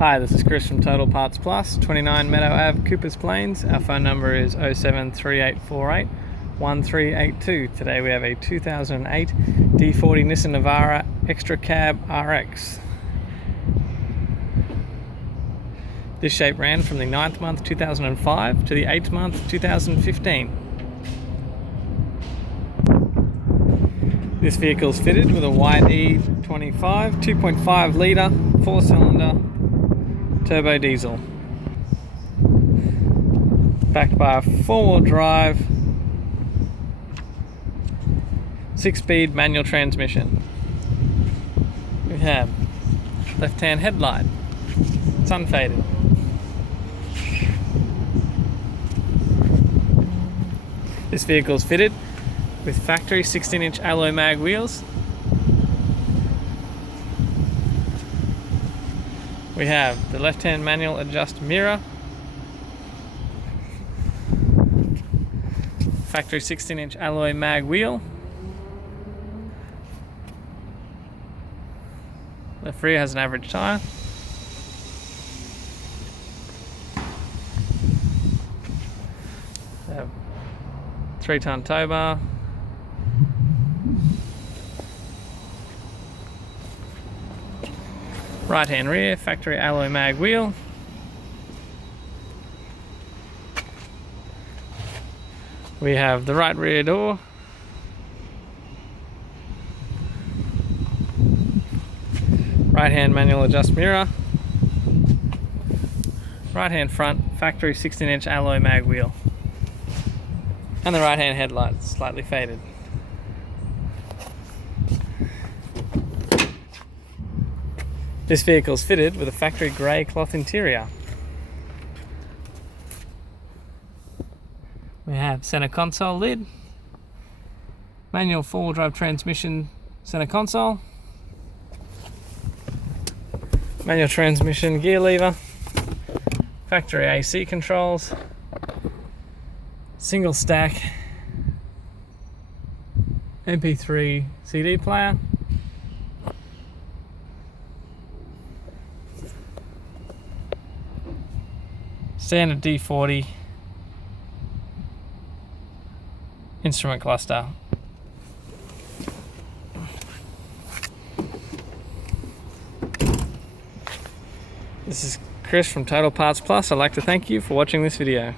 Hi, this is Chris from Total Parts Plus, 29 Meadow Ave, Coopers Plains. Our phone number is 073848 1382. Today we have a 2008 D40 Nissan Navara Extra Cab RX. This shape ran from the 9th month 2005 to the 8th month 2015. This vehicle is fitted with a wide E25 2.5 litre 4-cylinder turbo diesel, backed by a 4-wheel drive 6-speed manual transmission. We have left-hand headlight, it's unfaded. This vehicle is fitted with factory 16-inch alloy mag wheels. We have the left-hand manual adjust mirror, factory 16-inch alloy mag wheel, left rear has an average tyre, we have 3-ton towbar, right hand rear, factory alloy mag wheel, we have the right rear door, right hand manual adjust mirror, right hand front, factory 16-inch alloy mag wheel, and the right hand headlight slightly faded. This vehicle is fitted with a factory grey cloth interior. We have center console lid, manual 4-wheel drive transmission center console, manual transmission gear lever, factory AC controls, single stack MP3 CD player, standard D40 instrument cluster. This is Chris from Total Parts Plus. I'd like to thank you for watching this video.